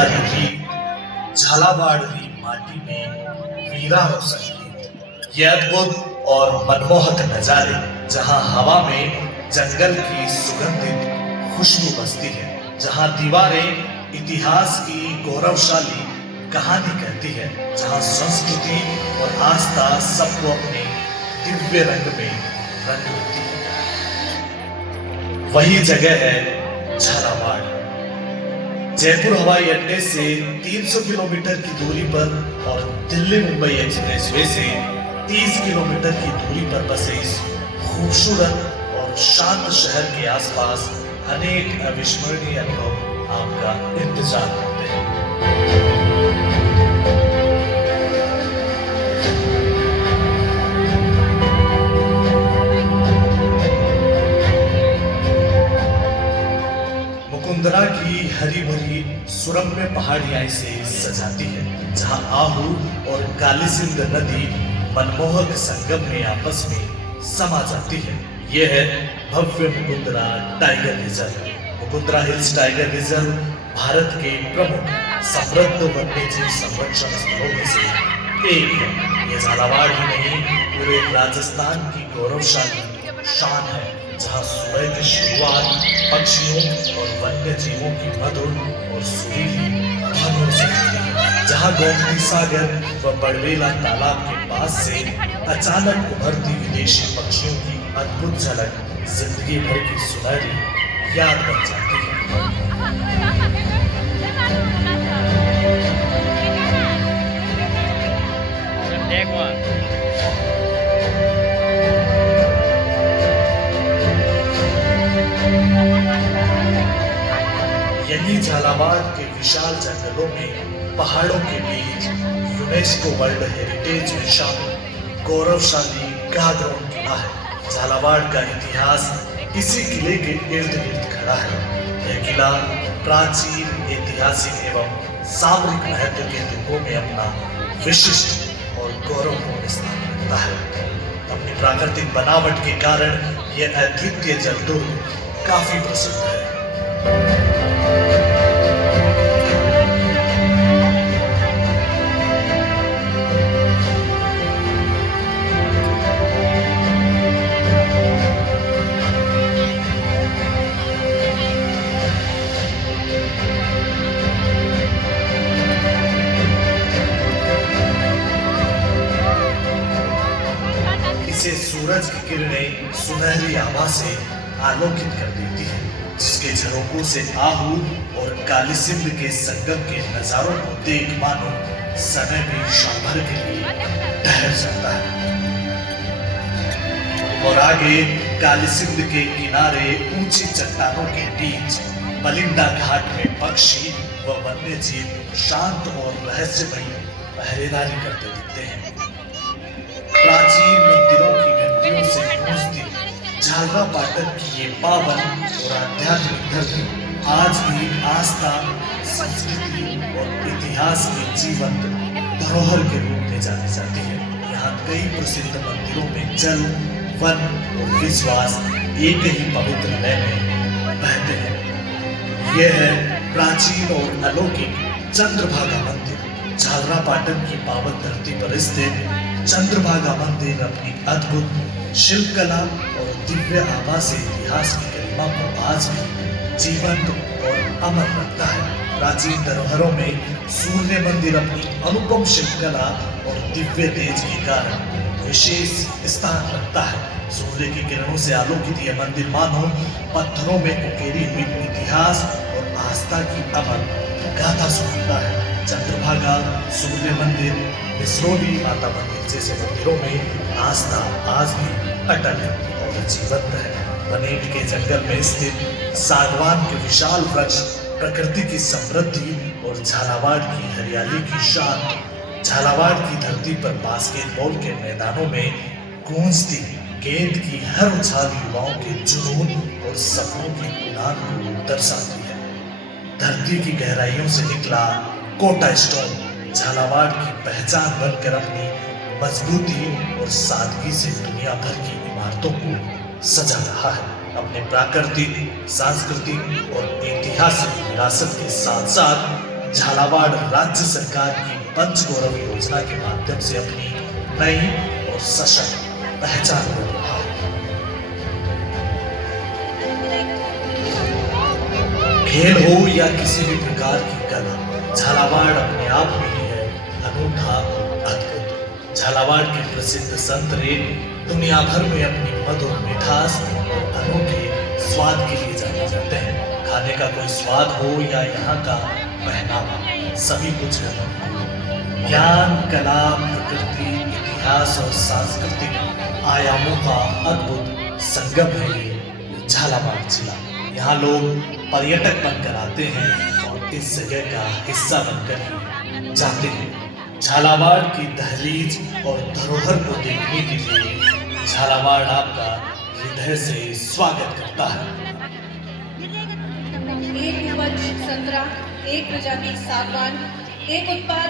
प्यारी भी झालावाड़ माटी में वीरा हो सकती। ये अद्भुत और मनमोहक नजारे जहां हवा में जंगल की सुगंधित खुशबू बसती है, जहां दीवारें इतिहास की गौरवशाली कहानी कहती है, जहां संस्कृति और आस्था सबको अपने दिव्य रंग में रंग देती है, वही जगह है झालावाड़। जयपुर हवाई अड्डे से 300 किलोमीटर की दूरी पर और दिल्ली मुंबई एक्सप्रेसवे से 30 किलोमीटर की दूरी पर बसे इस खूबसूरत और शांत शहर के आसपास अनेक अविस्मरणीय अनुभव आपका इंतजार करते हैं। मुकुंदरा की हरी भरी सुरम्य पहाड़ियां इसे सजाती है, जहां आहू और काली सिंध नदी मनमोहक संगम में आपस में समा जाती है। यह है भव्य Mukundra tiger reserve. Mukundra hills tiger reserve Bharat के प्रमुख समृद्ध वन्यजीव संरक्षण स्थलों में से एक है। यह झालावाड़ ही नहीं, पूरे राजस्थान की गौरवशाली शान है, जहां सुबह की शुरुआत पक्षियों और वन्य जीवों की मधुर और सुरीली ध्वनियों से होती है, जहां गोमती सागर व बड़वेला तालाब के पास से अचानक उभरती विदेशी पक्षियों की अद्भुत झलक जिंदगी भर की सुनहरी याद बन जाती है। यही झालावाड़ के विशाल जंगलों में पहाड़ों के बीच यूनेस्को वर्ल्ड हेरिटेज में शामिल गौरवशाली गागरोन किला है। झालावाड़ का इतिहास इसी किले के इर्द गिर्द खड़ा है। यह किला प्राचीन, ऐतिहासिक एवं सामरिक महत्व के रूपों में अपना विशिष्ट और गौरवपूर्ण स्थान रखता है। अपनी प्राकृतिक बनावट के कारण यह अद्वितीय जलदुर्ग काफी प्रसिद्ध है। इसे सूरज की किरणें सुनहरी आभा से आलोकित कर देती है, जिसके झरोकों से आहू और काली सिंध के संगम के नजारों को देख मानो समय भी क्षण भर के लिए ठहर जाता है। और आगे काली सिंध के किनारे ऊंची चट्टानों के बीच बलिंडा घाट में पक्षी व वन्य जीव शांत और रहस्यमयी पहरेदारी करते दिखते हैं। प्राचीन मंदिरों की घंटियों से गूंजती झालरापाटन की ये पावन और आध्यात्मिक धरती आज भी आस्था, संस्कृति और इतिहास की जीवंत धरोहर के रूप में जानी जाती है। यहाँ कई प्रसिद्ध मंदिरों में जल, वन और विश्वास एक ही पवित्र नय में बहते हैं। यह है प्राचीन और अलौकिक चंद्रभागा मंदिर। झालरापाटन की पावन धरती पर स्थित चंद्रभागा मंदिर अपनी अद्भुत शिल्पकला और दिव्य आभा से इतिहास की गरिमा को आज भी जीवंत और अमर रखता है। प्राचीन धरोहरों में सूर्य मंदिर अपनी अनुपम शिल्पकला और दिव्य तेज के कारण विशेष स्थान रखता है। सूर्य की किरणों से आलोकित यह मंदिर मानो पत्थरों में उकेरी हुई इतिहास और आस्था की अमर गाथा सुनाता है। चंद्रभागा, सूर्य मंदिर, मिसरोली माता मंदिर जैसे मंदिरों में आस्था आज भी अटल और जीवंत है। बनेट के जंगल में स्थित सागवान के विशाल वृक्ष प्रकृति की समृद्धि और झालावाड़ की हरियाली की शान। झालावाड़ की धरती पर बास्केटबॉल के मैदानों में गूंजती गेंद की हर उछाल युवाओं के जुनून और सपनों की उड़ान को दर्शाती है। धरती की गहराइयों से निकला कोटा स्टोन झालावाड़ की पहचान बनकर अपनी मजबूती और सादगी से दुनिया भर की इमारतों को सजा रहा है। अपने प्राकृतिक, सांस्कृतिक और ऐतिहासिक विरासत के साथ साथ झालावाड़ राज्य सरकार की पंचगौरव योजना के माध्यम से अपनी नई और सशक्त पहचान बन रहा है। खेल हो या किसी भी प्रकार की कला, झालावाड़ अपने आप में ही है अनूठा और अद्भुत। झालावाड़ के प्रसिद्ध संतरे दुनिया भर में अपनी मधुर मिठास और अनोखे स्वाद के लिए जाने जाते हैं। खाने का कोई स्वाद हो या यहाँ का पहनावा, सभी कुछ है। ज्ञान, कला, प्रकृति, इतिहास और सांस्कृतिक आयामों का अद्भुत संगम है ये झालावाड़ जिला। यहाँ लोग पर्यटक बनकर आते हैं और इस जगह का हिस्सा बनकर ही जाते हैं। झालावाड़ की दहलीज और धरोहर को देखने के लिए झालावाड़ आपका हृदय से स्वागत करता है। एक उपज संतरा, एक प्रजाति सागवान, एक उत्पाद